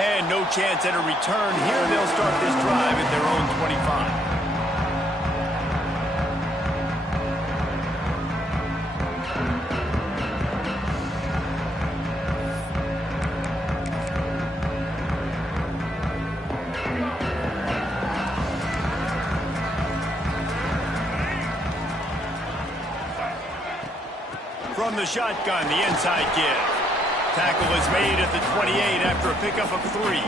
And no chance at a return here. They'll start this drive at their own 25. From the shotgun, the inside give. Tackle is made at the 28 after a pickup of 3.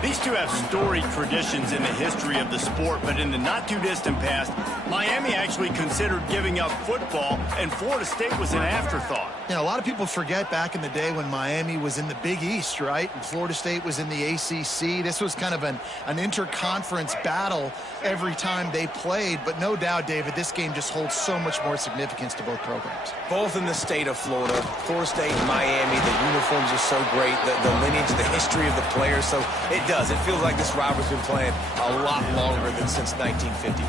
These two have storied traditions in the history of the sport, but in the not-too-distant past, Miami actually considered giving up football, and Florida State was an afterthought. Yeah, a lot of people forget back in the day when Miami was in the Big East, right? And Florida State was in the ACC. This was kind of an interconference battle every time they played. But no doubt, David, this game just holds so much more significance to both programs. Both in the state of Florida, Florida State and Miami, the uniforms are so great, the lineage, the history of the players. So it does. It feels like this rivalry's been playing a lot longer than since 1950.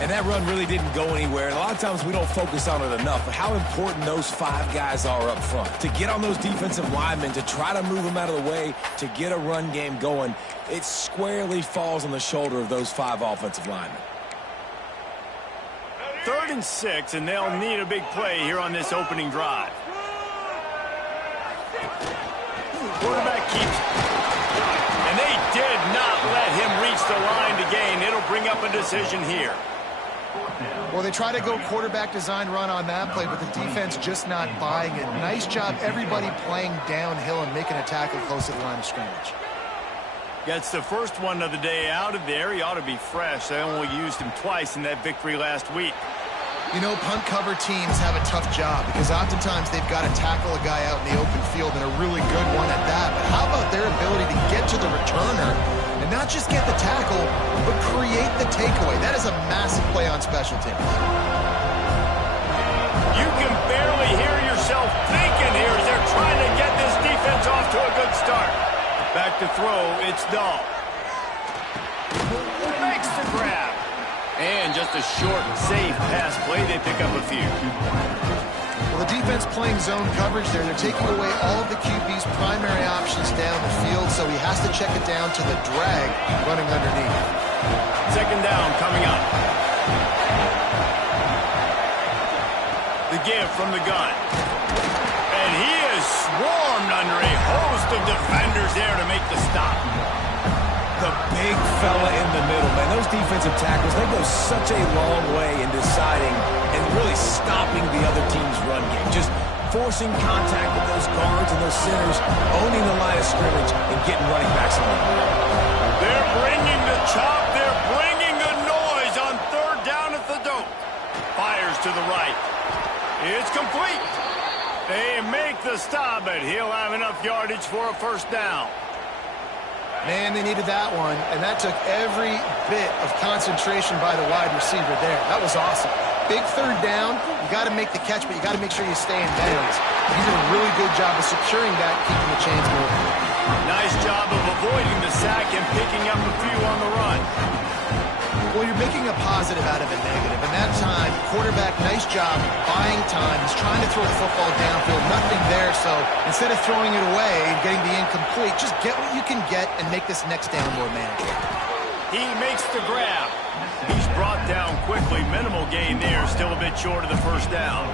And that run really didn't go anywhere. And a lot of times we don't focus on it enough, but how important those 5 guys are up front. To get on those defensive linemen, to try to move them out of the way, to get a run game going, it squarely falls on the shoulder of those 5 offensive linemen. 3rd and 6, and they'll need a big play here on this opening drive. Quarterback keeps, and they did not let him reach the line to gain. It'll bring up a decision here. Well, they try to go quarterback design run on that play, but the defense just not buying it. Nice job, everybody playing downhill and making a tackle close to the line of scrimmage. Gets the first one of the day out of there. He ought to be fresh. They only used him twice in that victory last week. You know, punt cover teams have a tough job because oftentimes they've got to tackle a guy out in the open field, and a really good one at that. But how about their ability to get to the returner and not just get the tackle, but create the takeaway? That is a massive play on special teams. You can barely hear yourself thinking here as they're trying to get this defense off to a good start. Back to throw, it's Dahl. Makes the grab. And just a short, safe pass play. They pick up a few. Well, the defense playing zone coverage there. They're taking away all of the QB's primary options down the field, so he has to check it down to the drag running underneath. 2nd down coming up. The give from the gun. And he is swarmed under a host of defenders there to make the stop. The big fella in the middle, man. Those defensive tackles, they go such a long way in deciding and really stopping the other team's run game. Just forcing contact with those guards and those centers, owning the line of scrimmage, and getting running backs on the ball. They're bringing the chop. They're bringing the noise on 3rd down at the dope. Fires to the right. It's complete. They make the stop, but he'll have enough yardage for a 1st down. Man, they needed that one, and that took every bit of concentration by the wide receiver there. That was awesome. Big 3rd down. You got to make the catch, but you got to make sure you stay in bounds. He did a really good job of securing that, keeping the chains moving. Nice job of avoiding the sack and picking up a few on the run. Well, you're making a positive out of a negative. And that time, quarterback, nice job buying time. He's trying to throw the football downfield. Nothing there, so instead of throwing it away and getting the incomplete, just get what you can get and make this next down more manageable. He makes the grab. He's brought down quickly. Minimal gain there. Still a bit short of the 1st down.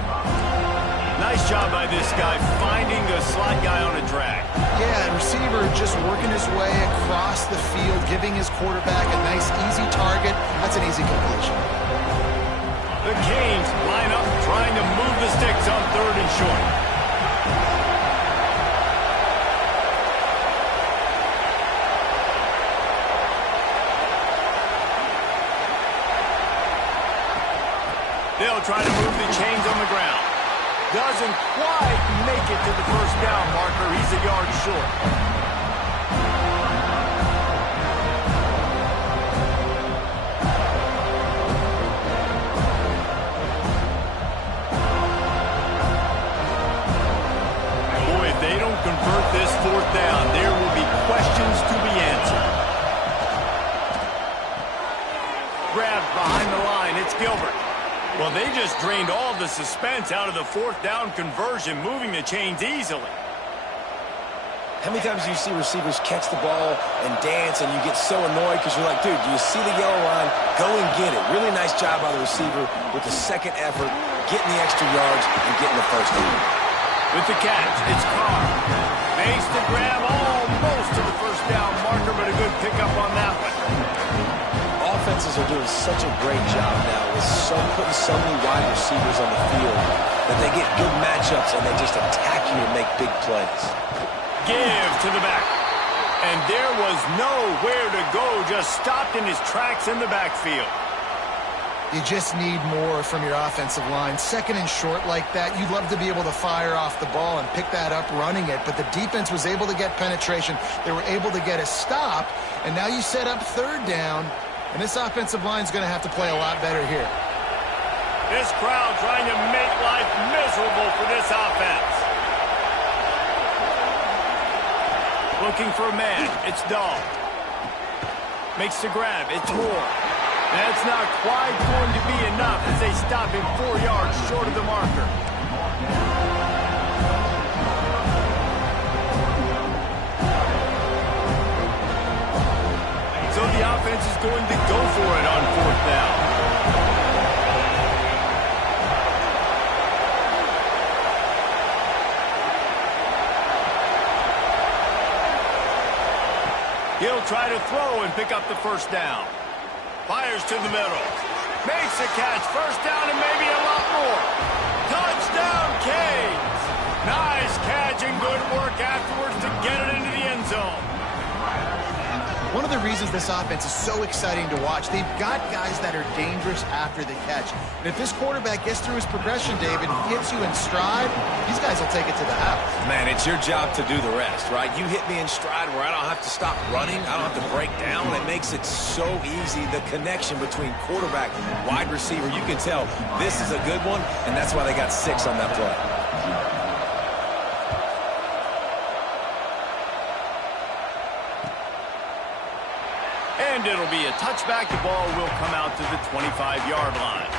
Nice job by this guy finding the slot guy on a drag. Yeah, receiver just working his way across the field, giving his quarterback a nice, easy target. That's an easy completion. The Canes line up, trying to move the sticks on 3rd and short. They'll try to move the chains on the ground. Doesn't quite make it to the 1st down marker. He's a yard short. Boy, if they don't convert this 4th down, there will be questions to be answered. Grabbed behind the line. It's Gilbert. Well, they just drained all the suspense out of the 4th down conversion, moving the chains easily. How many times do you see receivers catch the ball and dance and you get so annoyed because you're like, dude, do you see the yellow line? Go and get it. Really nice job by the receiver with the second effort, getting the extra yards and getting the first down. With the catch, it's Carr. Makes the grab almost to the first down marker, but a good pickup on that one. Offenses are doing such a great job now with putting so many wide receivers on the field that they get good matchups and they just attack you and make big plays. Give to the back. And there was nowhere to go, just stopped in his tracks in the backfield. You just need more from your offensive line. Second and short like that, you'd love to be able to fire off the ball and pick that up running it, but the defense was able to get penetration. They were able to get a stop, and now you set up third down, and this offensive line is going to have to play a lot better here. This crowd trying to make life miserable for this offense. Looking for a man. It's Dahl. Makes the grab. It's Moore. That's not quite going to be enough as they stop him 4 yards short of the marker. So the offense is going to go for it on fourth down. He'll try to throw and pick up the first down. Fires to the middle. Makes the catch. First down and maybe a lot more. Touchdown, Canes. Nice catch and good work afterwards to get it into the end zone. One of the reasons this offense is so exciting to watch, they've got guys that are dangerous after the catch. And if this quarterback gets through his progression, David, hits you in stride, these guys will take it to the house. Man, it's your job to do the rest, right? You hit me in stride where I don't have to stop running. I don't have to break down. It makes it so easy, the connection between quarterback and wide receiver. You can tell this is a good one, and that's why they got 6 on that play. And it'll be a touchback. The ball will come out to the 25-yard line.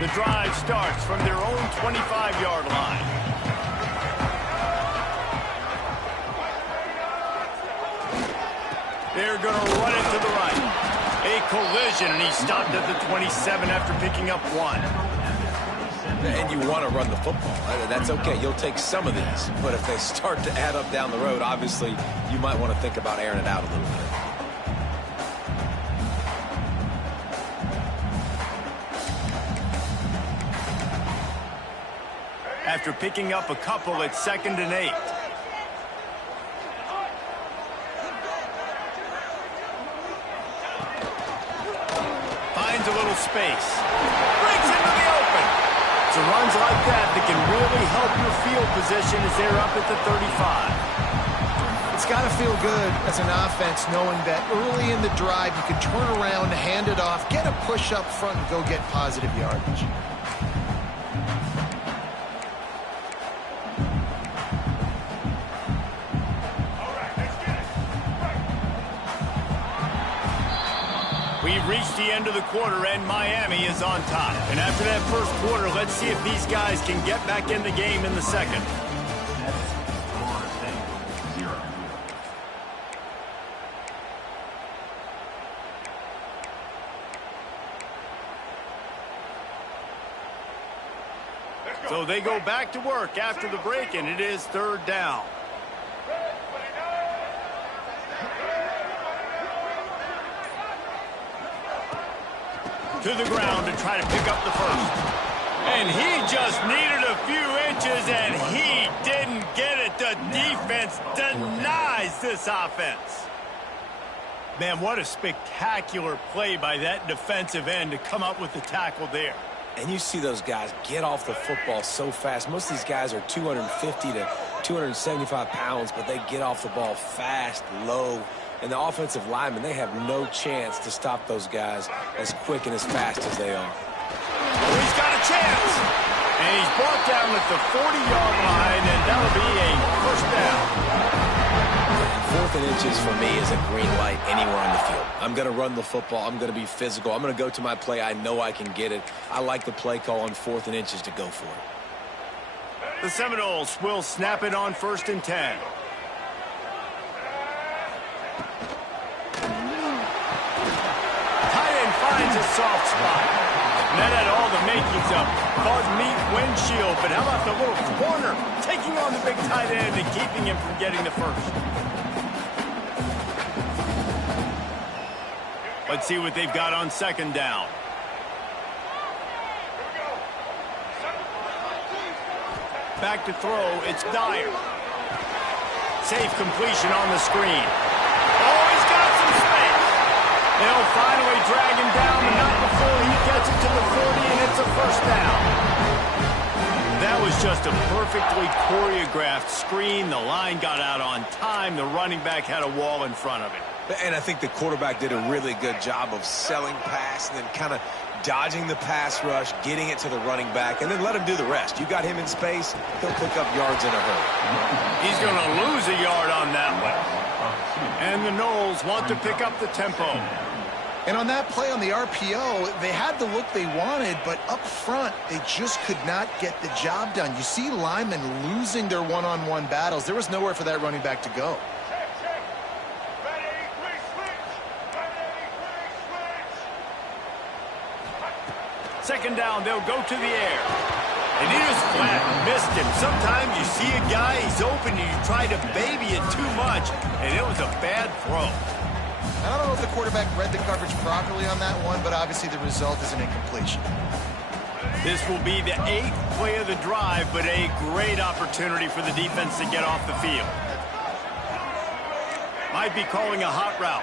The drive starts from their own 25-yard line. They're going to run it to the right. A collision, and he stopped at the 27 after picking up 1. And you want to run the football. That's okay. You'll take some of these. But if they start to add up down the road, obviously, you might want to think about airing it out a little bit. After picking up a couple at 2nd and 8. Finds a little space. Breaks into the open. It's runs like that can really help your field position as they're up at the 35. It's got to feel good as an offense knowing that early in the drive you can turn around, hand it off, get a push up front, and go get positive yardage. We've reached the end of the quarter, and Miami is on top. And after that first quarter, let's see if these guys can get back in the game in the second. So they go back to work after the break, and it is 3rd down. To the ground to try to pick up the first. And he just needed a few inches, and he didn't get it. The defense denies this offense. Man, what a spectacular play by that defensive end to come up with the tackle there. And you see those guys get off the football so fast. Most of these guys are 250 to 275 pounds, but they get off the ball fast, low. And the offensive linemen, they have no chance to stop those guys as quick and as fast as they are. Oh, he's got a chance. And he's brought down at the 40-yard line, and that'll be a first down. and inches for me is a green light anywhere on the field. I'm going to run the football. I'm going to be physical. I'm going to go to my play. I know I can get it. I like the play call on 4th and inches to go for it. The Seminoles will snap it on 1st and 10. Tight end finds a soft spot. And that had all the makings of Buzz Meat windshield, but how about the little corner taking on the big tight end and keeping him from getting the first? Let's see what they've got on 2nd down. Back to throw, it's Dyer. Safe completion on the screen. Oh, he's got some space. They'll finally drag him down, but not before he gets it to the 40, and it's a 1st down. That was just a perfectly choreographed screen. The line got out on time. The running back had a wall in front of it. And I think the quarterback did a really good job of selling pass and then kind of dodging the pass rush, getting it to the running back, and then let him do the rest. You got him in space, he'll pick up yards in a hurry. He's going to lose a yard on that one. And the Noles want to pick up the tempo. And on that play on the RPO, they had the look they wanted, but up front, they just could not get the job done. You see linemen losing their one-on-one battles. There was nowhere for that running back to go. Second down, they'll go to the air. And he just flat missed him. Sometimes you see a guy, he's open, and you try to baby it too much, and it was a bad throw. I don't know if the quarterback read the coverage properly on that one, but obviously the result is an incompletion. This will be the 8th play of the drive, but a great opportunity for the defense to get off the field. Might be calling a hot route.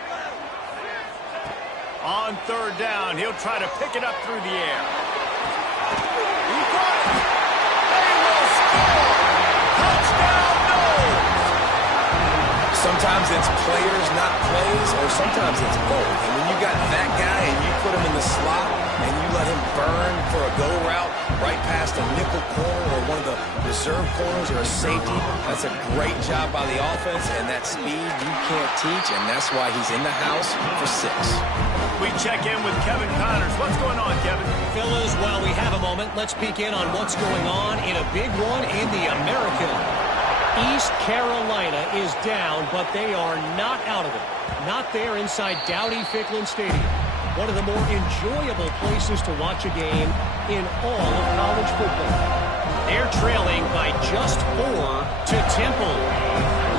On 3rd down, he'll try to pick it up through the air. He got it! They will score! Touchdown, Noles! Sometimes it's players, not plays, or sometimes it's both. And when you got that guy and you put him in the slot and you let him burn for a go route right past a nickel corner or one of the reserve corners or a safety, that's a great job by the offense, and that speed you can't teach, and that's why he's in the house for 6. We check in with Kevin Connors. What's going on, Kevin? Fellas, while we have a moment, let's peek in on what's going on in a big one in the American. East Carolina is down, but they are not out of it. Not there inside Dowdy-Ficklin Stadium. One of the more enjoyable places to watch a game in all of college football. They're trailing by just 4 to Temple.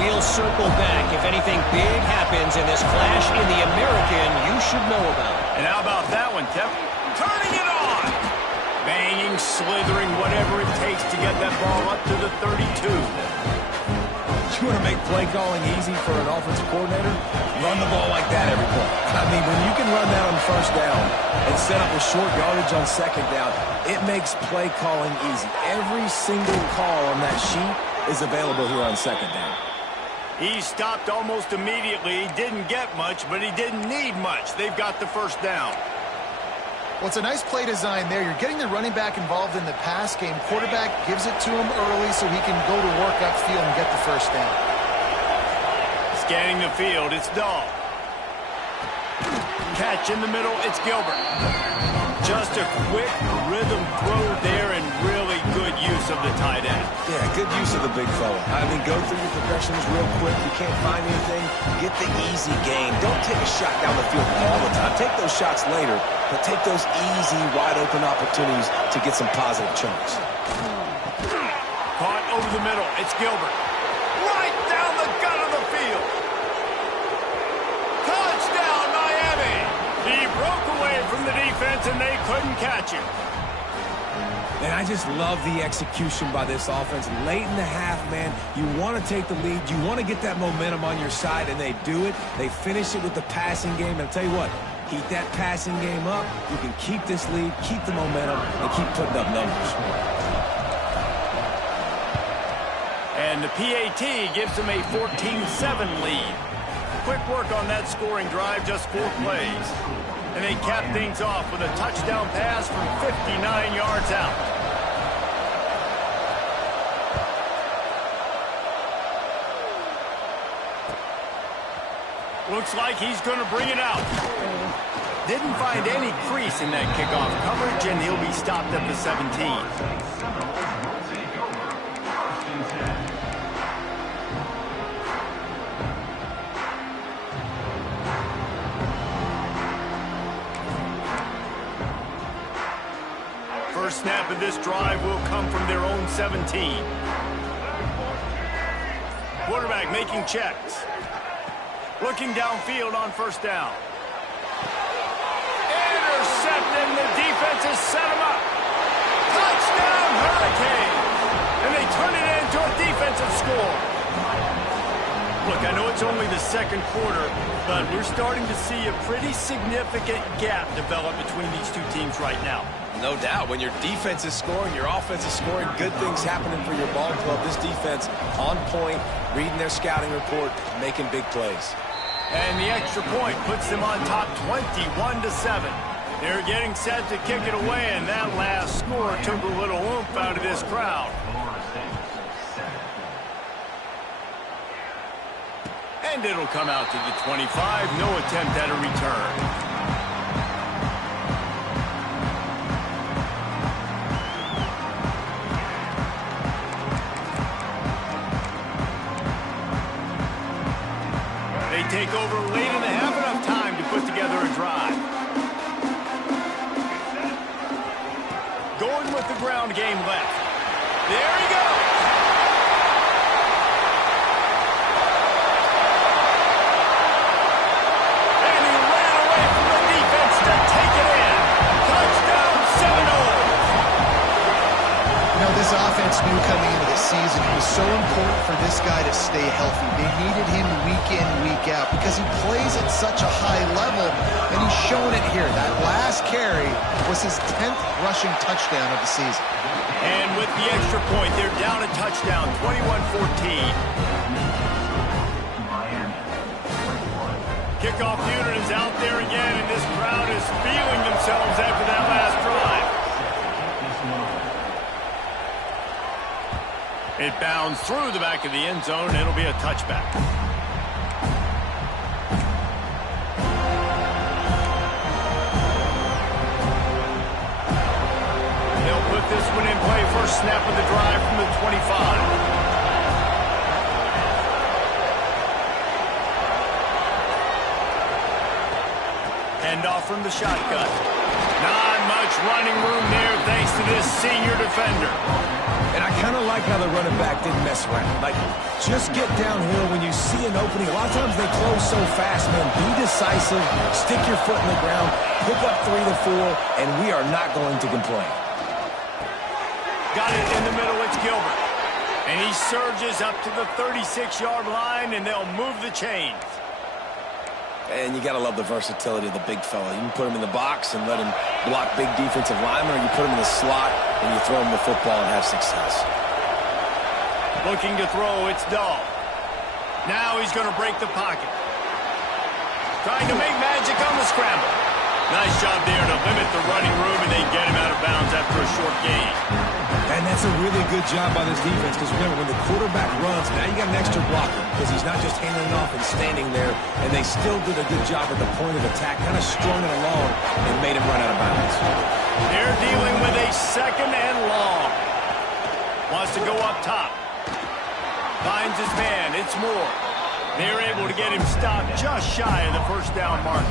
We'll circle back if anything big happens in this clash in the American you should know about. And how about that one, Kevin? Turning it on! Banging, slithering, whatever it takes to get that ball up to the 32. You want to make play calling easy for an offensive coordinator? Run the ball like that every play. I mean, when you can run that on 1st down and set up a short yardage on 2nd down, it makes play calling easy. Every single call on that sheet is available here on 2nd down. He stopped almost immediately. He didn't get much, but he didn't need much. They've got the 1st down. Well, it's a nice play design there. You're getting the running back involved in the pass game. Quarterback gives it to him early so he can go to work upfield and get the 1st down. Scanning the field, it's Dahl. Catch in the middle, it's Gilbert. Just a quick rhythm throw there and really good use of the tight end. Yeah, good use of the big fella. I mean, go through your progressions real quick. You can't find anything, get the easy gain. Don't take a shot down the field all the time. Take those shots later, but take those easy, wide-open opportunities to get some positive chunks. Caught over the middle, it's Gilbert. Right down the gut of the field. Touchdown, Miami! He broke away from the defense and they couldn't catch him. And I just love the execution by this offense. Late in the half, man, you want to take the lead. You want to get that momentum on your side, and they do it. They finish it with the passing game. And I'll tell you what, keep that passing game up. You can keep this lead, keep the momentum, and keep putting up numbers. And the PAT gives them a 14-7 lead. Quick work on that scoring drive, just 4 plays. And they cap things off with a touchdown pass from 59 yards out. Looks like he's going to bring it out. Didn't find any crease in that kickoff coverage, and he'll be stopped at the 17. First snap of this drive will come from their own 17. Quarterback making checks. Looking downfield on first down. Intercepted, and the defense has set him up. Touchdown, Hurricanes! And they turn it into a defensive score. Look, I know it's only the second quarter, but we're starting to see a pretty significant gap develop between these two teams right now. No doubt. When your defense is scoring, your offense is scoring, good things happening for your ball club. This defense on point, reading their scouting report, making big plays. And the extra point puts them on top 21-7. They're getting set to kick it away, and that last score took a little oomph out of this crowd. And it'll come out to the 25. No attempt at a return. They take over late and they have enough time to put together a drive. Going with the ground game left. There he goes. And he ran away from the defense to take it in. Touchdown, Seminoles. You know, this offense knew coming into the season it was so important for this guy to stay healthy. They needed him week in, week out because he plays at such a high level, and he's shown it here. That last carry was his 10th rushing touchdown of the season. And with the extra point, they're down a touchdown, 21-14. Kickoff unit is out there again, and this crowd is feeling themselves after that last drive. It bounds through the back of the end zone, and it'll be a touchback. They'll put this one in play. First snap of the drive from the 25. Handoff from the shotgun. Not much running room there thanks to this senior defender. And I kind of like how the running back didn't mess around. Like, just get downhill when you see an opening. A lot of times they close so fast, man. Be decisive, stick your foot in the ground, pick up 3 to 4, and we are not going to complain. Got it in the middle, it's Gilbert. And he surges up to the 36-yard line, and they'll move the chains. And you got to love the versatility of the big fella. You can put him in the box and let him block big defensive linemen, or you put him in the slot and you throw him the football and have success. Looking to throw, it's Dahl. Now he's going to break the pocket. Trying to make magic on the scramble. Nice job there to limit the running room, and they get him out of bounds after a short gain. And that's a really good job by this defense, because remember, when the quarterback runs, now you got an extra blocker, because he's not just handing it off and standing there, and they still did a good job at the point of attack, kind of strung it along and made him run out of bounds. They're dealing with a second and long. Wants to go up top. Finds his man. It's Moore. They're able to get him stopped just shy of the first down mark.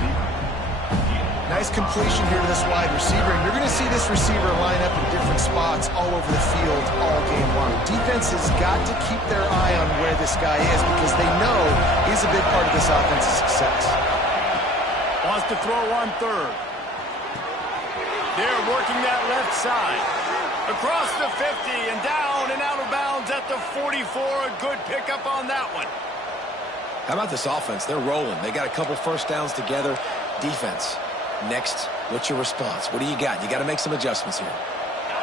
Nice completion here to this wide receiver, and you're going to see this receiver line up in different spots all over the field all game long. Defense has got to keep their eye on where this guy is because they know he's a big part of this offense's success. Wants to throw on third. They're working that left side. Across the 50 and down and out of bounds at the 44. A good pickup on that one. How about this offense? They're rolling. They got a couple first downs together. Defense. Next, what's your response? What do you got? You got to make some adjustments here.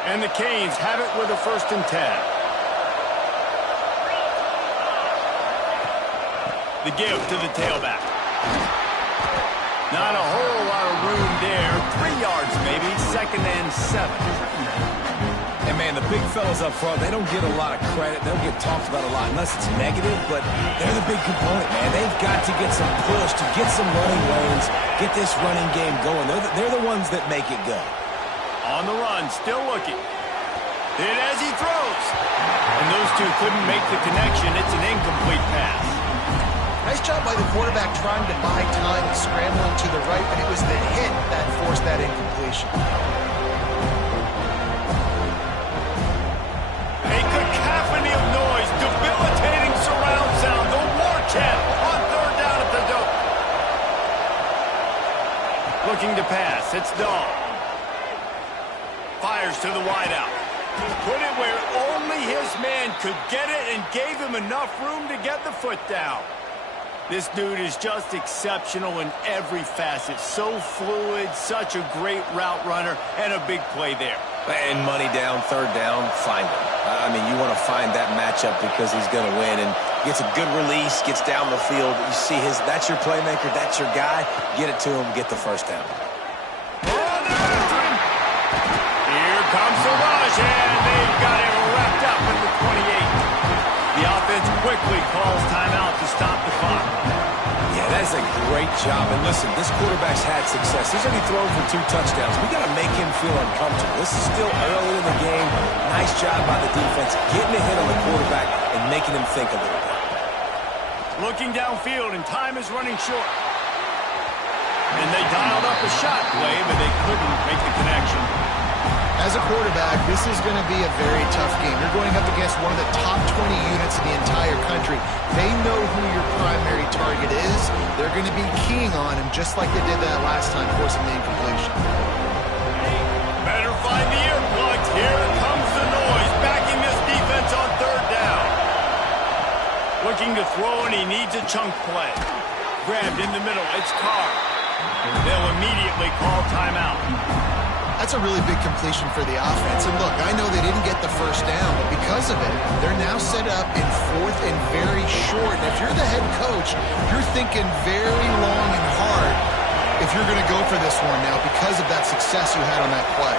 And the Canes have it with a 1st and 10. The give to the tailback. Not a whole lot of room there. 3 yards maybe. 2nd and 7. And man, the big fellas up front, they don't get a lot of credit. They don't get talked about a lot unless it's negative, but they're the big component, man. They've got to get some push, to get some running lanes, get this running game going. They're the ones that make it go. On the run, still looking. Hit as he throws. And those two couldn't make the connection. It's an incomplete pass. Nice job by the quarterback trying to buy time and scrambling to the right, but it was the hit that forced that incompletion. A cacophony of noise, debilitating surround sound, the war chant on third down at the dope. Looking to pass, it's Dahl. Fires to the wideout. Put it where only his man could get it and gave him enough room to get the foot down. This dude is just exceptional in every facet. So fluid, such a great route runner, and a big play there. And money down, third down, find him. I mean, you want to find that matchup because he's going to win. And gets a good release, gets down the field. You see that's your playmaker, that's your guy. Get it to him, get the first down. Here comes the rush, and they've got it wrapped up at the 28. The offense quickly calls timeout to stop the clock. Yeah, that's a great job. And listen, this quarterback's had success. He's already thrown for 2 touchdowns. We got to make him feel uncomfortable. This is still early in the game. Nice job by the defense, getting a hit on the quarterback and making him think a little bit. Looking downfield, and time is running short. And they dialed up a shot play, but they couldn't make the connection. As a quarterback, this is going to be a very tough game. You're going up against one of the top 20 units in the entire country. They know who your primary target is. They're going to be keying on him just like they did that last time, forcing the incompletion. Better find the earplugs. Here comes the noise, backing this defense on third down. Looking to throw, and he needs a chunk play. Grabbed in the middle. It's Carr. They'll immediately call timeout. That's a really big completion for the offense. And look, I know they didn't get the first down, but because of it, they're now set up in fourth and very short. And if you're the head coach, you're thinking very long and hard if you're going to go for this one now because of that success you had on that play.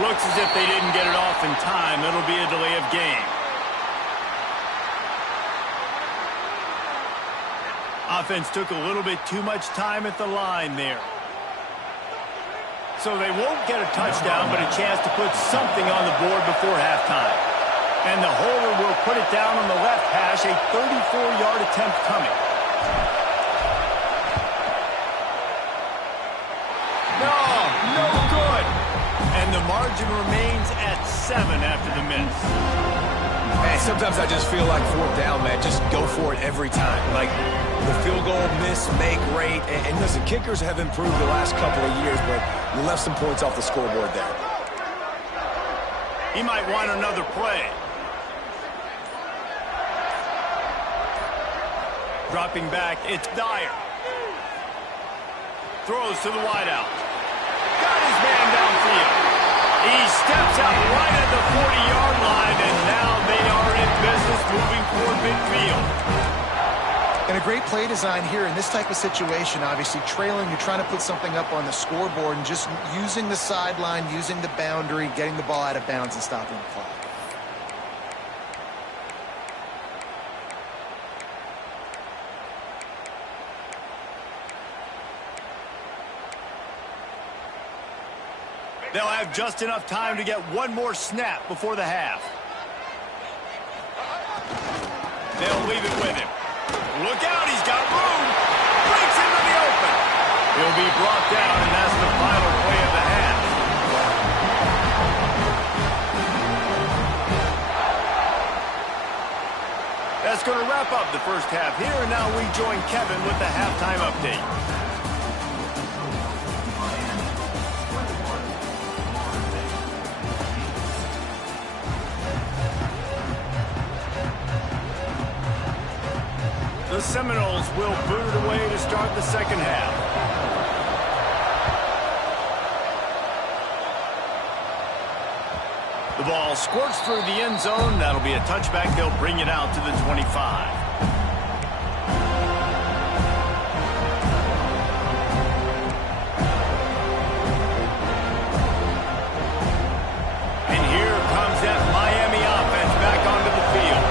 Looks as if they didn't get it off in time. It'll be a delay of game. Offense took a little bit too much time at the line there. So they won't get a touchdown, but a chance to put something on the board before halftime. And the holder will put it down on the left hash, a 34-yard attempt coming. No good. And the margin remains at 7 after the miss. Man, sometimes I just feel like fourth down, man. Just go for it every time. Like the field goal, miss, make, rate. And listen, kickers have improved the last couple of years, but you left some points off the scoreboard there. He might want another play. Dropping back, it's Dyer. Throws to the wideout. Got his man downfield. He steps out right at the 40-yard line, and now they are in business moving toward midfield. And a great play design here in this type of situation, obviously trailing, you're trying to put something up on the scoreboard and just using the sideline, using the boundary, getting the ball out of bounds and stopping the clock. They'll have just enough time to get one more snap before the half. They'll leave it with him. Look out, he's got room. Breaks into the open. He'll be brought down, and that's the final play of the half. That's going to wrap up the first half here, and now we join Kevin with the halftime update. The Seminoles will boot it away to start the second half. The ball squirts through the end zone. That'll be a touchback. They'll bring it out to the 25. And here comes that Miami offense back onto the field.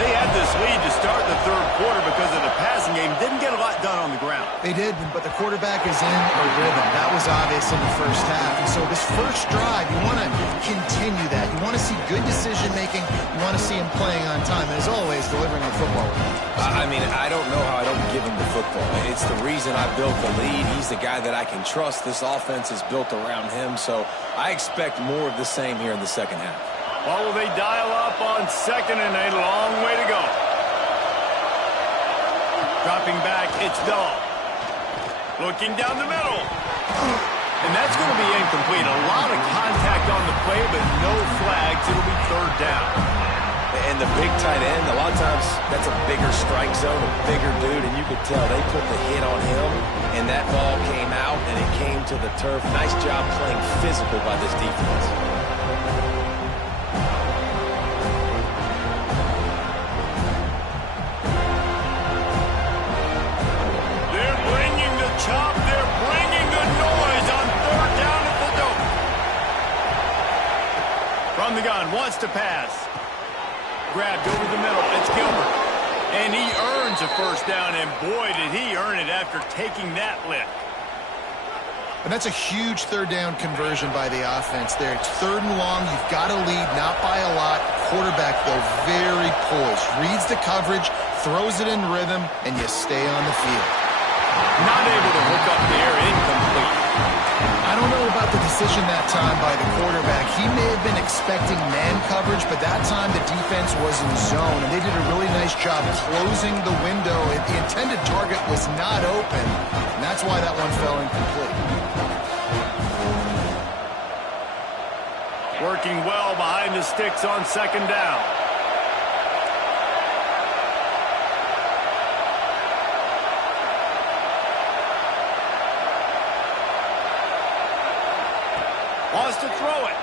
They had this lead to start the third quarter because of the passing game. Didn't get a lot done on the ground. They did, but the quarterback is in a rhythm. That was obvious in the first half. And so this first drive, you want to continue that. You want to see good decision-making. You want to see him playing on time. And as always, delivering the football. I mean, I don't know how I don't give him the football. It's the reason I built the lead. He's the guy that I can trust. This offense is built around him. So I expect more of the same here in the second half. Well, will they dial up on second and a long way to go? Dropping back, it's Dahl. Looking down the middle. And that's going to be incomplete. A lot of contact on the play, but no flags. It'll be third down. And the big tight end, a lot of times that's a bigger strike zone, a bigger dude, and you could tell they put the hit on him, and that ball came out, and it came to the turf. Nice job playing physical by this defense. Chop, they're bringing the noise on third down at the Dome. From the gun, wants to pass. Grabbed over the middle, it's Gilbert. And he earns a first down, and boy, did he earn it after taking that lick. And that's a huge third down conversion by the offense there. It's third and long. You've got to lead, not by a lot. Quarterback, though, very poised. Reads the coverage, throws it in rhythm, and you stay on the field. Not able to hook up there, incomplete. I don't know about the decision that time by the quarterback. He may have been expecting man coverage, but that time the defense was in zone, and they did a really nice job closing the window. The intended target was not open, and that's why that one fell incomplete. Working well behind the sticks on second down. Wants to throw it.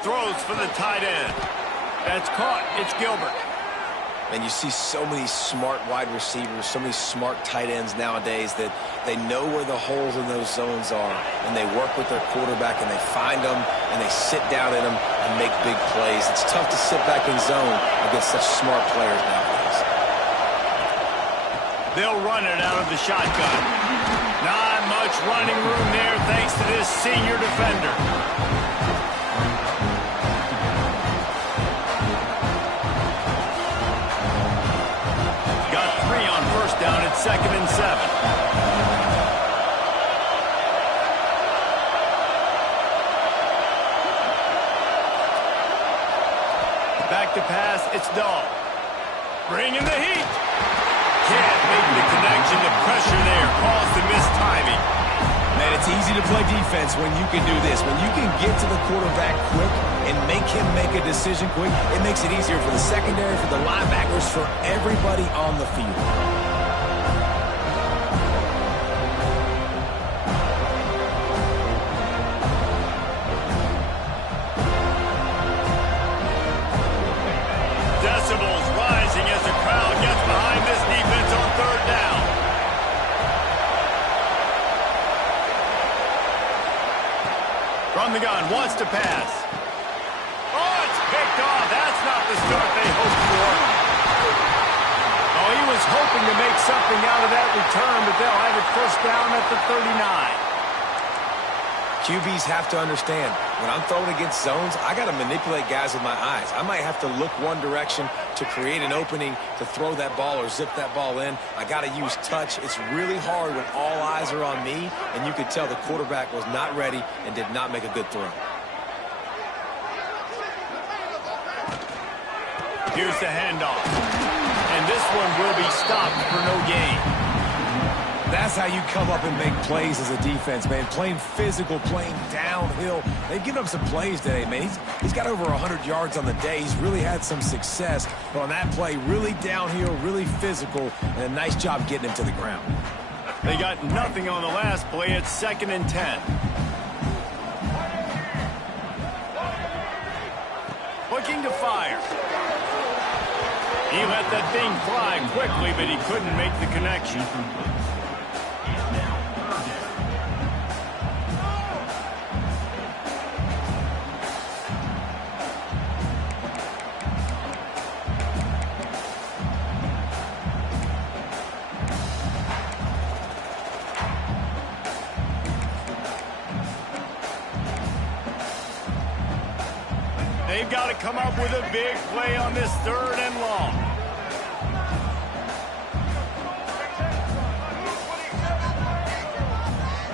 Throws for the tight end. That's caught. It's Gilbert. And you see so many smart wide receivers, so many smart tight ends nowadays that they know where the holes in those zones are, and they work with their quarterback, and they find them, and they sit down in them and make big plays. It's tough to sit back in zone against such smart players nowadays. They'll run it out of the shotgun. Not much running room there thanks to this senior defender. Got 3 on first down at 2nd and 7. Back to pass, it's Dahl. Bringing the heat. Can't make the connection. The pressure there caused the missed timing. Man, it's easy to play defense when you can do this. When you can get to the quarterback quick and make him make a decision quick, it makes it easier for the secondary, for the linebackers, for everybody on the field. Decibels rising as the crowd gets behind this defense on third down. From the gun, wants to pass. Oh, it's picked off. That's not the start they hoped for. Oh, he was hoping to make something out of that return, but they'll have it first down at the 39. QBs have to understand, when I'm throwing against zones, I got to manipulate guys with my eyes. I might have to look one direction to create an opening to throw that ball or zip that ball in. I got to use touch. It's really hard when all eyes are on me, and you could tell the quarterback was not ready and did not make a good throw. Here's the handoff. And this one will be stopped for no gain. That's how you come up and make plays as a defense, man. Playing physical, playing downhill. They've given up some plays today, man. He's got over 100 yards on the day. He's really had some success. But on that play, really downhill, really physical, and a nice job getting him to the ground. They got nothing on the last play. It's 2nd and 10. Looking to fire. He let that thing fly quickly, but he couldn't make the connection. They've got to come up with a big play on this 3rd and long.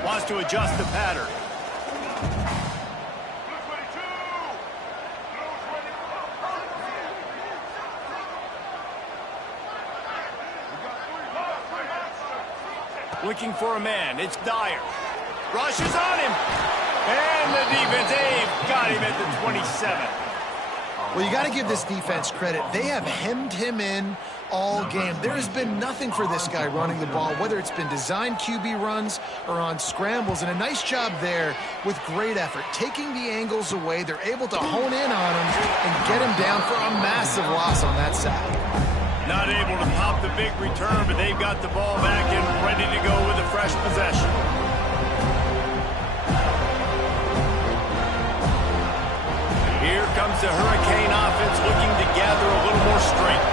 Wants to adjust the pattern. Looking for a man. It's Dyer. Rushes on him. And the defense, they've got him at the 27. Well, you got to give this defense credit. They have hemmed him in all game. There has been nothing for this guy running the ball, whether it's been designed QB runs or on scrambles, and a nice job there with great effort. Taking the angles away, they're able to hone in on him and get him down for a massive loss on that side. Not able to pop the big return, but they've got the ball back and ready to go with a fresh possession. Here comes the Hurricane offense looking to gather a little more strength.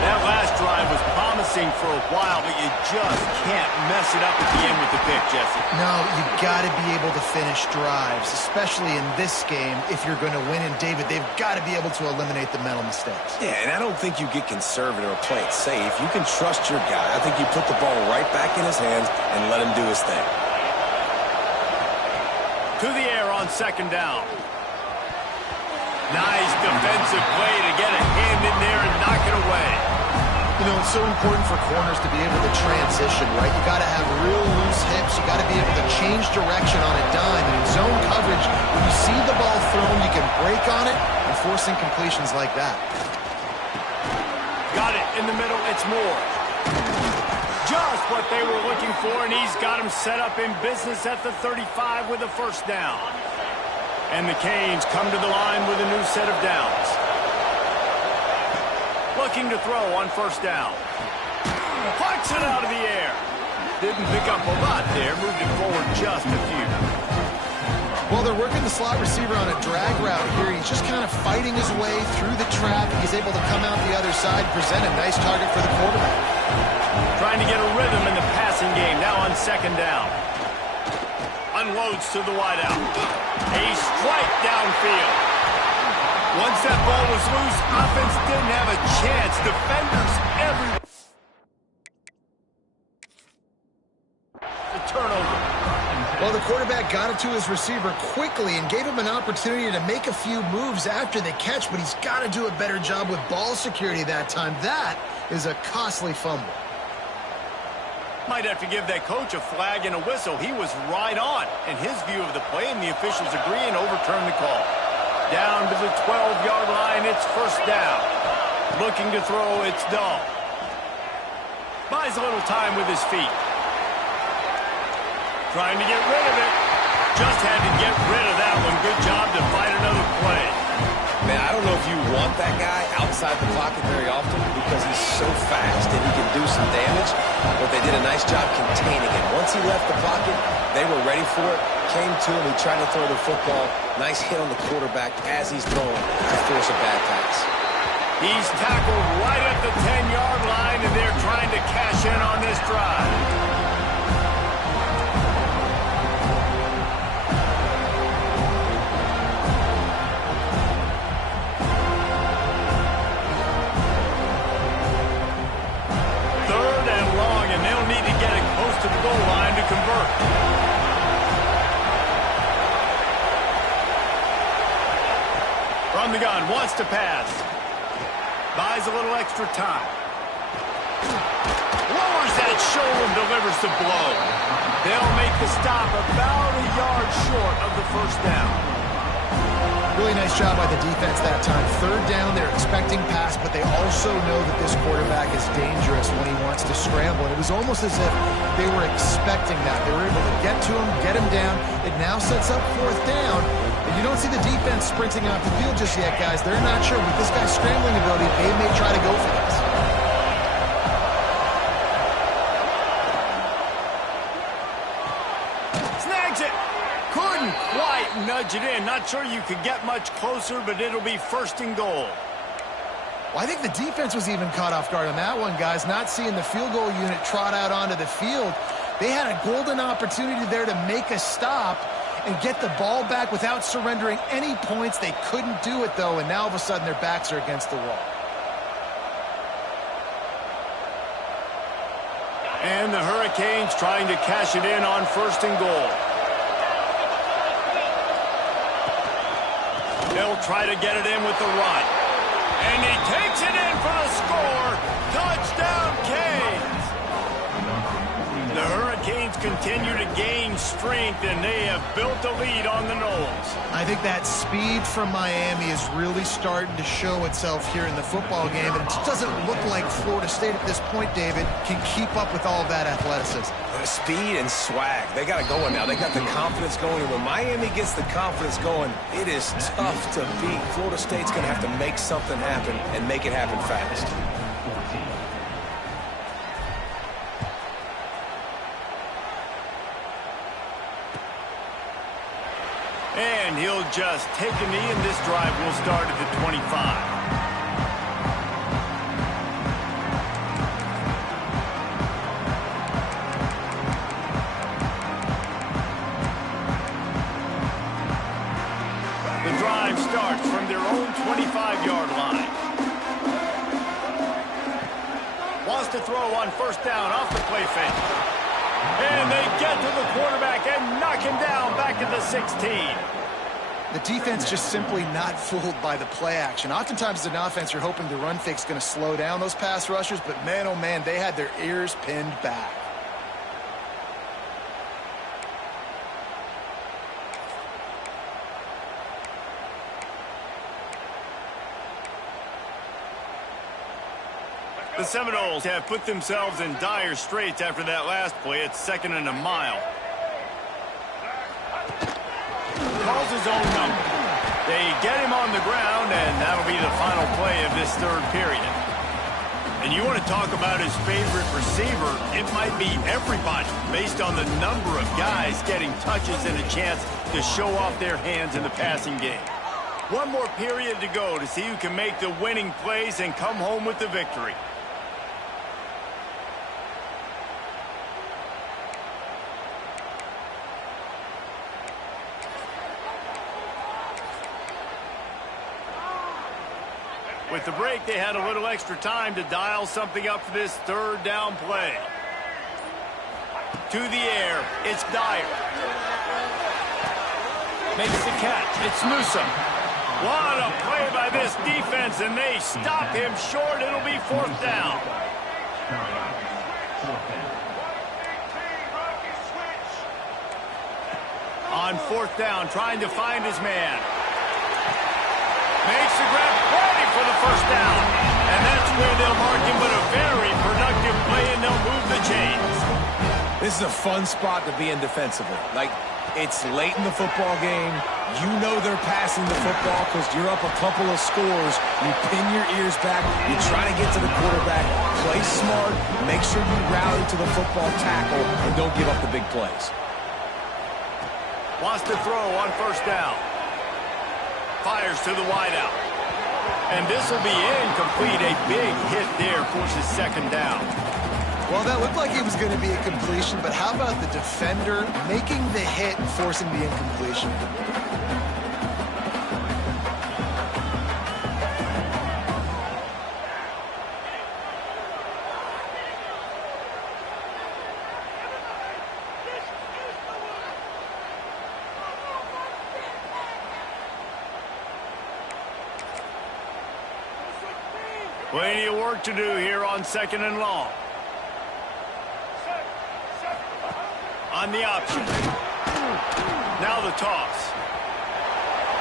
That last drive was promising for a while, but you just can't mess it up at the end with the pick, Jesse. No, you got to be able to finish drives, especially in this game. If you're going to win, and David, they've got to be able to eliminate the mental mistakes. Yeah, and I don't think you get conservative or play it safe. You can trust your guy. I think you put the ball right back in his hands and let him do his thing. To the air on 2nd down. Nice defensive play to get a hand in there and knock it away. You know, it's so important for corners to be able to transition, right? You got to have real loose hips. You got to be able to change direction on a dime. And in zone coverage, when you see the ball thrown, you can break on it and force incompletions like that. Got it in the middle. It's Moore. Just what they were looking for, and he's got him set up in business at the 35 with a 1st down. And the Canes come to the line with a new set of downs. Looking to throw on 1st down. Plucks it out of the air. Didn't pick up a lot there. Moved it forward just a few. Well, they're working the slot receiver on a drag route here. He's just kind of fighting his way through the traffic. He's able to come out the other side, present a nice target for the quarterback. Trying to get a rhythm in the passing game. Now on 2nd down. Unloads to the wideout. A strike downfield. Once that ball was loose, offense didn't have a chance. Defenders everywhere. The turnover. Well, the quarterback got it to his receiver quickly and gave him an opportunity to make a few moves after the catch, but he's got to do a better job with ball security that time. That is a costly fumble. Might have to give that coach a flag and a whistle. He was right on in his view of the play, and the officials agree and overturn the call. Down to the 12-yard line, it's 1st down. Looking to throw, it's Dahl. Buys a little time with his feet. Trying to get rid of it. Just had to get rid of that one. Good job to fight another play. Man, I don't know if you want that guy outside the pocket very often because he's so fast and he can do some damage, but they did a nice job containing him. Once he left the pocket, they were ready for it, came to him, he tried to throw the football. Nice hit on the quarterback as he's throwing to force a bad pass. He's tackled right at the 10-yard line, and they're trying to cash in on this drive. To the goal line to convert. From the gun, wants to pass. Buys a little extra time. Lowers that shoulder and delivers the blow. They'll make the stop about a yard short of the 1st down. Really nice job by the defense that time. 3rd down, they're expecting pass, but they also know that this quarterback is dangerous when he wants to scramble. And it was almost as if they were expecting that. They were able to get to him, get him down. It now sets up 4th down, and You don't see the defense sprinting off the field just yet, guys. They're not sure. With this guy's scrambling ability, they may try to go for this. Snags it. Couldn't quite nudge it in. Not sure you could get much closer, but it'll be first and goal. Well, I think the defense was even caught off guard on that one, guys. Not seeing the field goal unit trot out onto the field. They had a golden opportunity there to make a stop and get the ball back without surrendering any points. They couldn't do it, though, and now all of a sudden their backs are against the wall. And the Hurricanes trying to cash it in on first and goal. They'll try to get it in with the run. And he takes it in for the score. Touchdown, Canes. The Hurricanes continue to gain strength, and they have built a lead on the Noles. I think that speed from Miami is really starting to show itself here in the football game, and it just doesn't look like Florida State at this point, David, can keep up with all of that athleticism. Speed and swag. They got it going now. They got the confidence going. And when Miami gets the confidence going, it is tough to beat. Florida State's going to have to make something happen and make it happen fast. And he'll just take a knee, and this drive will start at the 25. The drive starts from their own 25-yard line. Wants to throw on first down off the play fake. And they get to the quarterback and knock him down back at the 16. The defense just simply not fooled by the play action. Oftentimes as an offense, you're hoping the run fake's going to slow down those pass rushers, but man, oh man, they had their ears pinned back. The Seminoles have put themselves in dire straits after that last play. It's 2nd and a mile. Calls his own number. They get him on the ground, and that'll be the final play of this third period. And you want to talk about his favorite receiver, it might be everybody based on the number of guys getting touches and a chance to show off their hands in the passing game. One more period to go to see who can make the winning plays and come home with the victory. With the break, they had a little extra time to dial something up for this third down play. To the air, it's Dyer. Makes the catch, it's Newsome. What a play by this defense, and they stop him short. It'll be fourth down. On fourth down, trying to find his man. Makes the grab, ready for the first down. And that's where they'll mark him, but a very productive play, and they'll move the chains. This is a fun spot to be in defensively. Like, it's late in the football game. You know they're passing the football because you're up a couple of scores. You pin your ears back. You try to get to the quarterback. Play smart. Make sure you rally to the football tackle and don't give up the big plays. Wants to throw on first down. Fires to the wideout. And this will be incomplete. A big hit there forces second down. Well, that looked like it was going to be a completion, but how about the defender making the hit and forcing the incompletion? Plenty of work to do here on 2nd and long. On the option. Now the toss.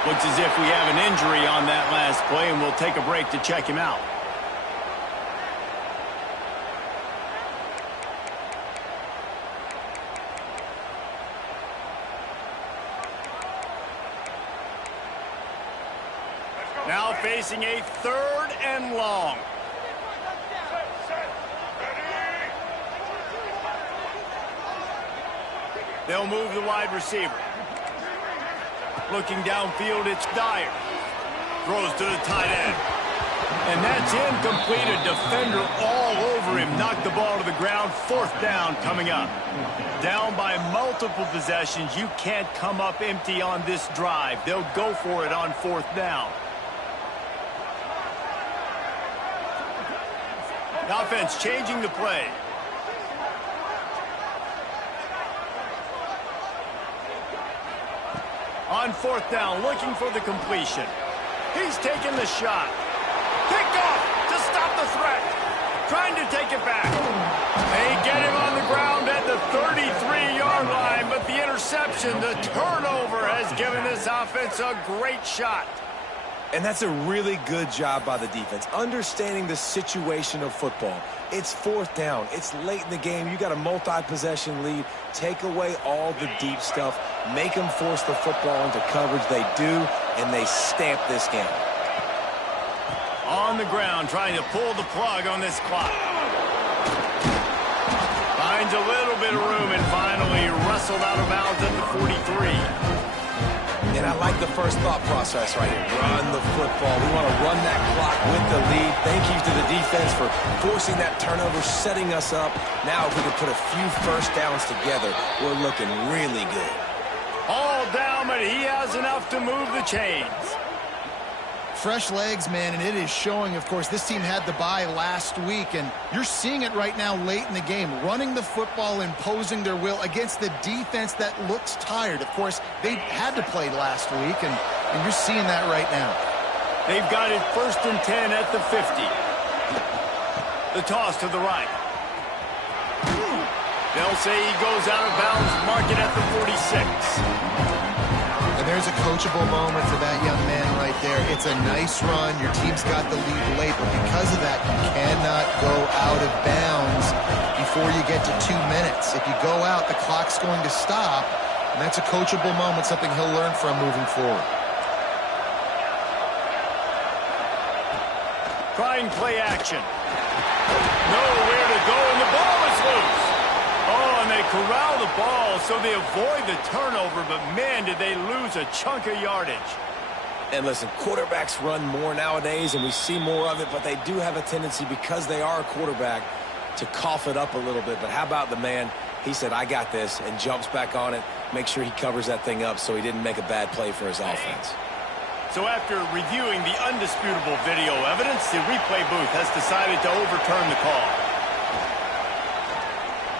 Looks as if we have an injury on that last play, and we'll take a break to check him out. facing a 3rd and long. They'll move the wide receiver. Looking downfield, it's Dyer. Throws to the tight end. And that's incomplete. A defender all over him. Knocked the ball to the ground. 4th down coming up. Down by multiple possessions. You can't come up empty on this drive. They'll go for it on 4th down. The offense changing the play. On 4th down, looking for the completion. He's taking the shot. Picked off to stop the threat. Trying to take it back. They get him on the ground at the 33-yard line, but the interception, the turnover, has given this offense a great shot. And that's a really good job by the defense, understanding the situation of football. It's 4th down. It's late in the game. You got a multi-possession lead. Take away all the deep stuff. Make them force the football into coverage. They do, and they stamp this game. On the ground, trying to pull the plug on this clock. Finds a little bit of room and finally wrestled out of bounds at the 43. And I like the first thought process right here. Run the football. We want to run that clock with the lead. Thank you to the defense for forcing that turnover, setting us up. Now if we can put a few first downs together, we're looking really good. All down, but he has enough to move the chains. Fresh legs, man, and it is showing. Of course, this team had the bye last week, and you're seeing it right now late in the game. Running the football, imposing their will against the defense that looks tired. Of course, they had to play last week, and you're seeing that right now. They've got it 1st and 10 at the 50. The toss to the right. They'll say he goes out of bounds, mark it at the 46. And there's a coachable moment for that young man right there. It's a nice run. Your team's got the lead late, but because of that, you cannot go out of bounds before you get to 2 minutes. If you go out, the clock's going to stop, and that's a coachable moment, something he'll learn from moving forward. Trying play action. Nowhere to go, and the ball is loose. Oh, and they corral the ball, so they avoid the turnover, but man, did they lose a chunk of yardage. And listen, quarterbacks run more nowadays, and we see more of it, but they do have a tendency, because they are a quarterback, to cough it up a little bit. But how about the man? He said, I got this, and jumps back on it, make sure he covers that thing up so he didn't make a bad play for his offense. So after reviewing the undisputable video evidence, the replay booth has decided to overturn the call.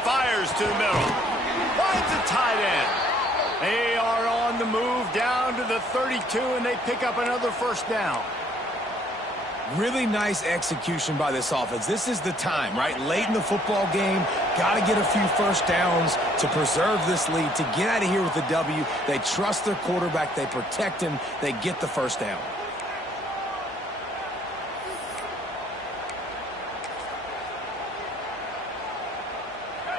Fires to the middle. Finds a tight end. They are on the move down to the 32, and they pick up another 1st down. Really nice execution by this offense. This is the time, right? Late in the football game, got to get a few first downs to preserve this lead, to get out of here with the W. They trust their quarterback. They protect him. They get the 1st down.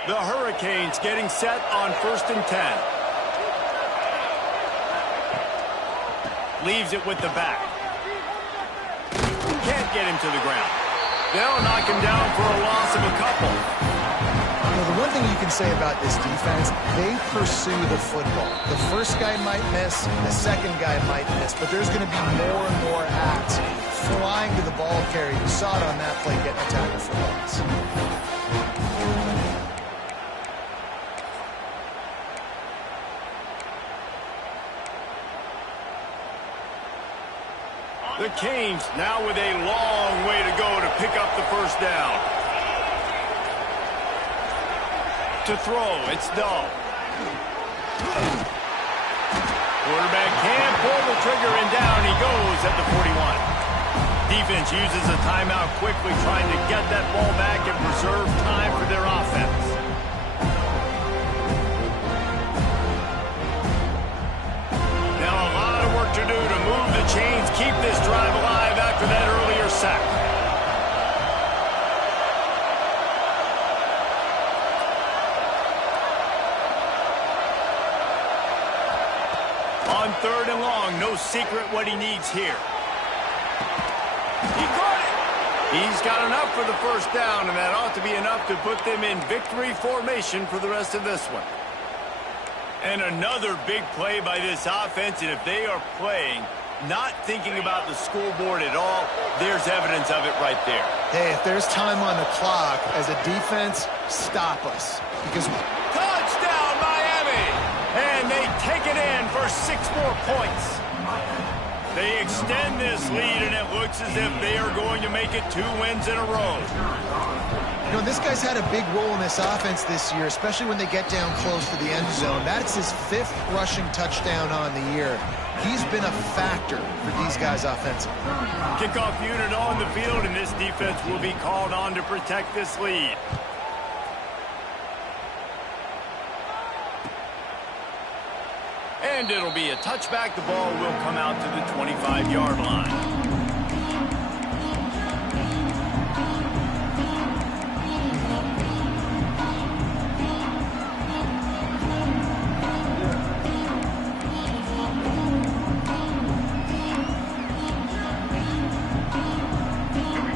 The Hurricanes getting set on 1st and 10. Leaves it with the back. Can't get him to the ground. They'll knock him down for a loss of a couple. You know, the one thing you can say about this defense, they pursue the football. The first guy might miss, the second guy might miss, but there's going to be more and more hats flying to the ball carrier. You saw it on that play, getting a tackle for loss. The Canes now with a long way to go to pick up the 1st down. To throw, it's Dull. Quarterback can't pull the trigger, and down he goes at the 41. Defense uses a timeout quickly, trying to get that ball back and preserve time for their offense. To do to move the chains, keep this drive alive after that earlier sack. On 3rd and long, no secret what he needs here. He's got enough for the first down, and that ought to be enough to put them in victory formation for the rest of this one. And another big play by this offense, and if they are playing, not thinking about the scoreboard at all, there's evidence of it right there. Hey, if there's time on the clock, as a defense, stop us. Because touchdown, Miami! And they take it in for 6 more points. They extend this lead, and it looks as if they are going to make it 2 wins in a row. You know, this guy's had a big role in this offense this year, especially when they get down close to the end zone. That's his 5th rushing touchdown on the year. He's been a factor for these guys offensively. Kickoff unit on the field, and this defense will be called on to protect this lead. And it'll be a touchback. The ball will come out to the 25-yard line.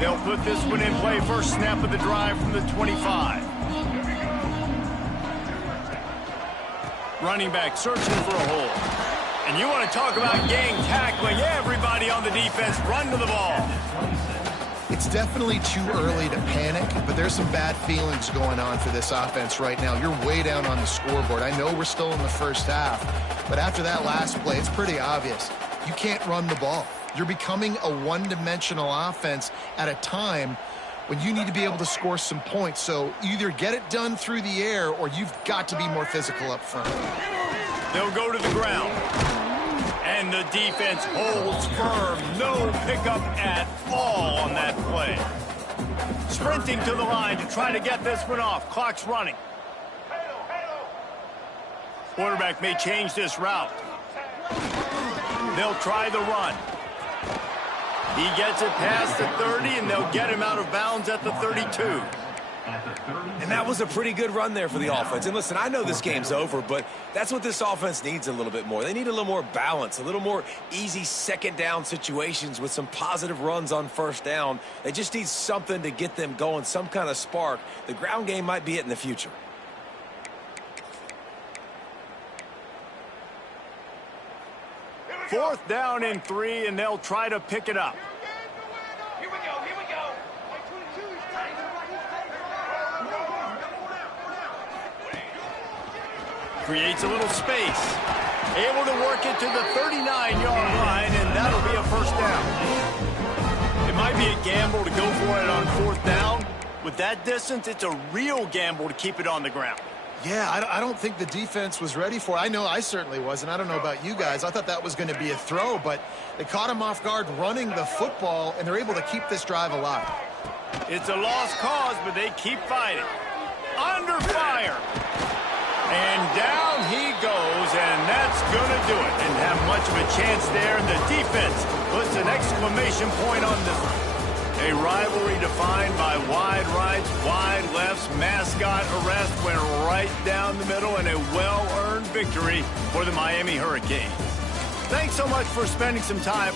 They'll put this one in play. First snap of the drive from the 25. Running back searching for a hole. And you want to talk about gang tackling. Everybody on the defense run to the ball. It's definitely too early to panic, but there's some bad feelings going on for this offense right now. You're way down on the scoreboard. I know we're still in the first half, but after that last play, it's pretty obvious. You can't run the ball. You're becoming a one-dimensional offense at a time when you need to be able to score some points. So either get it done through the air or you've got to be more physical up front. They'll go to the ground. And the defense holds firm. No pickup at all on that play. Sprinting to the line to try to get this one off. Clock's running. Quarterback may change this route. They'll try the run. He gets it past the 30, and they'll get him out of bounds at the 32. And that was a pretty good run there for the offense. And listen, I know this game's over, but that's what this offense needs a little bit more. They need a little more balance, a little more easy second down situations with some positive runs on first down. They just need something to get them going, some kind of spark. The ground game might be it in the future. Fourth down and 3, and they'll try to pick it up. Here we go, here we go. Creates a little space. Able to work it to the 39-yard line, and that'll be a first down. It might be a gamble to go for it on 4th down. With that distance, it's a real gamble to keep it on the ground. Yeah, I don't think the defense was ready for it. I know I certainly wasn't. I don't know about you guys. I thought that was going to be a throw, but they caught him off guard running the football, and they're able to keep this drive alive. It's a lost cause, but they keep fighting. Under fire. And down he goes, and that's going to do it. Didn't have much of a chance there, and the defense puts an exclamation point on this one. A rivalry defined by wide rights, wide lefts, mascot arrest went right down the middle, and a well-earned victory for the Miami Hurricanes. Thanks so much for spending some time